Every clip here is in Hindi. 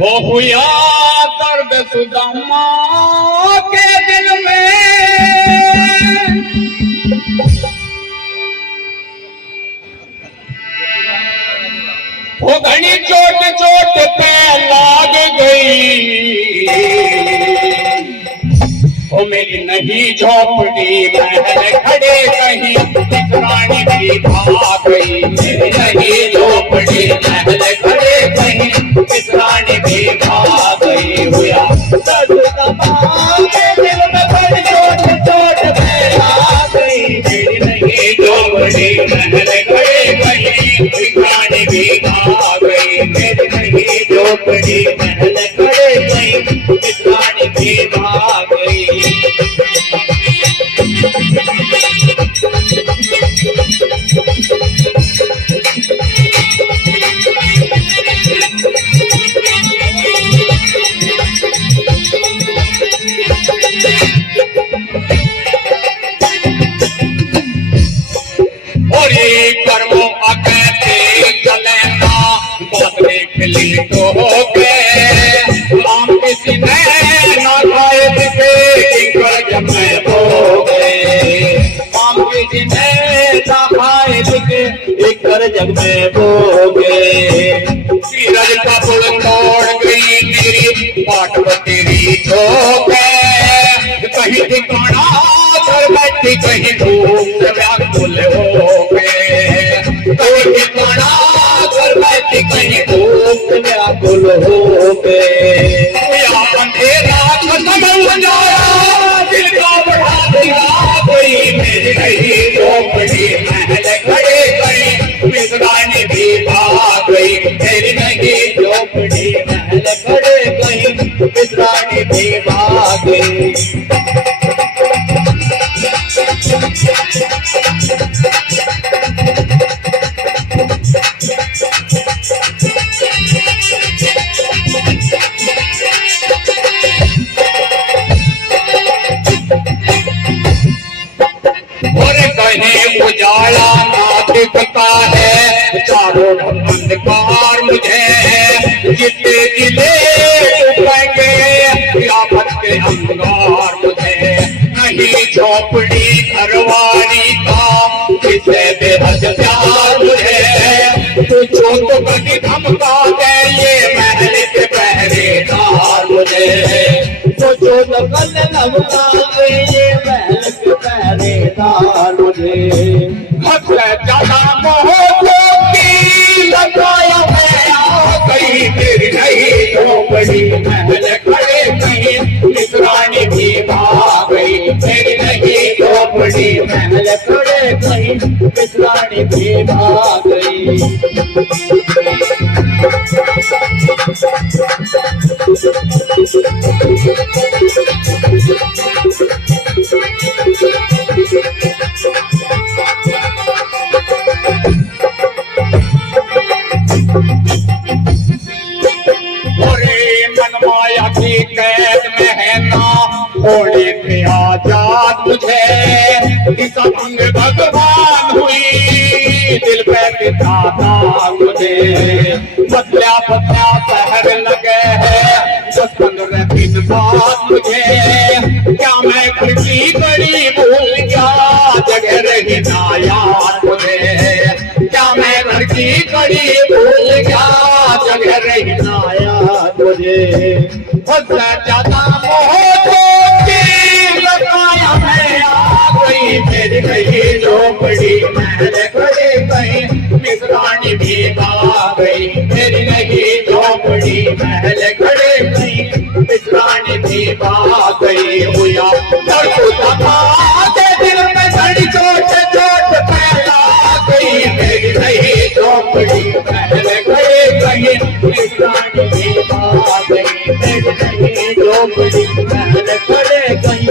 हो हुआ दर्द सुदामा के दिल में, वो घनी चोट चोट पे लाग गई। वो मेरी नहीं झोपड़ी महल खड़े कहीं रानी भी भाग गई। मेरी नहीं झोपड़ी महल खड़े कहीं रानी भी भाग गई। हुआ दिल में बड़ी चोट चोट पे लाग गई। मेरी नहीं झोपड़ी महल खड़े कहीं रानी भी भाग गई। मेरी नहीं झोपड़ी महल खड़े कहीं रानी भी भाग गई। और ये कर्मों कहते चलेना बात देख ली तो हो गए। आम किसी ने ना खाए दिखे जब मैं हो गए। आम किसी ने ना खाए दिखे जग में हो गए। सूरज का पुल तोड़ गई मेरी पाट तेरी तो गए। कहीं ठिकाना घर बैठी कहीं धूप व्याकुल हो गए। कहीं ठिकाना घर बैठी कहीं धूप व्याकुल हो गए। अंधेरा खत्म हो जाया दिल का बढ़ा दिया कोई। मेरी नहीं झोपड़ी महल खड़े गई रानी भी भाग गई। मेरी नहीं झोपड़ी महल खड़े गई रानी भी भाग गई। कहीं उजाला ना दिखता है चारों अंधकार मुझे। जितने जिले उठेंगे आफत के अंगार मुझे। नहीं झोपड़ी घरवाली का जिसे बेहद प्यार मुझे। पूछो तो कभी धमका दे ये महल के पहरेदार मुझे। सोचो तो कल धमका दे ये महल के पहरेदार मुझे। ज्यादा मोहब्बत की लगाया मैं आ गई। मेरी नहीं झोपड़ी महल खड़े कहीं रानी भी भाग गई। मेरी नहीं झोपड़ी महल खड़े कहीं रानी भी भाग गई। मनमाया की कैद में है ना होने पे आजाद मुझे। इस अंग भगवान हुई दिल पे बिताता मुझे। बदला बदला शहर लगे है 10-15 दिन बाद मुझे। क्या मैं खिड़की बड़ी भूल गया जगह रही ना याद मुझे। क्या मैं खिड़की बड़ी भूल गया जगह रही ना याद मुझे। ज्यादा मोहब्बत की लगाया मैं आ गई। मेरी नहीं झोपड़ी महल खड़े कहीं रानी भी भाग गई। मेरी नहीं झोपड़ी महल खड़े कहीं रानी भी भाग गई। हुआ दिल में बड़ी चोट चोट फैला गई। मेरी नहीं झोपड़ी महल खड़े कहीं रानी भी भाग गई। मेरी नहीं झोपड़ी महल खड़े कहीं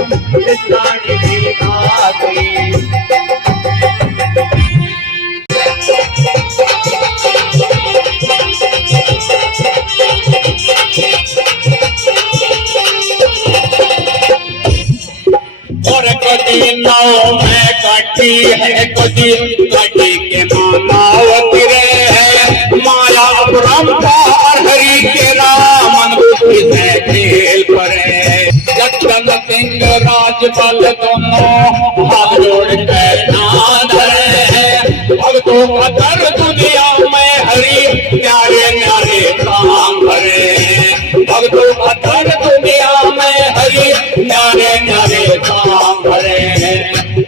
रानी भी भाग गई। और कदी नाव में काटी है कदी काटी के नाव तिरे है। माया परंपार हरि के नाम सिंह राजपाल दोनों हाथ जोड़ के नाद है। भक्तों का दर दुनिया में हरि न्यारे न्यारे काम भरे। भक्तों का दर दुनिया में हरि न्यारे न्यारे काम भरे।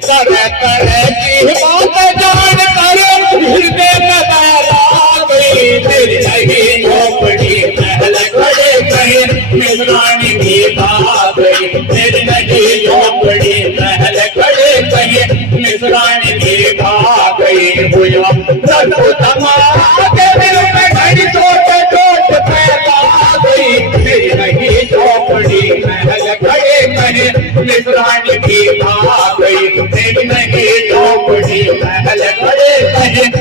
तरह तरह की बात जान कर हृदय में बहला गई। फिर नहीं झोपड़ी महल खड़े कहीं निगरानी भी आ गई। फिर नहीं झोपड़ी महल खड़े कहीं निगरानी भी आ गई। हुआ रघु धमाके दिल में घड़ी चोट चोट फैला गई। फिर नहीं झोपड़ी महल खड़े कहीं निगरानी भी आ गई। फिर नहीं झोपड़ी महल खड़े कहीं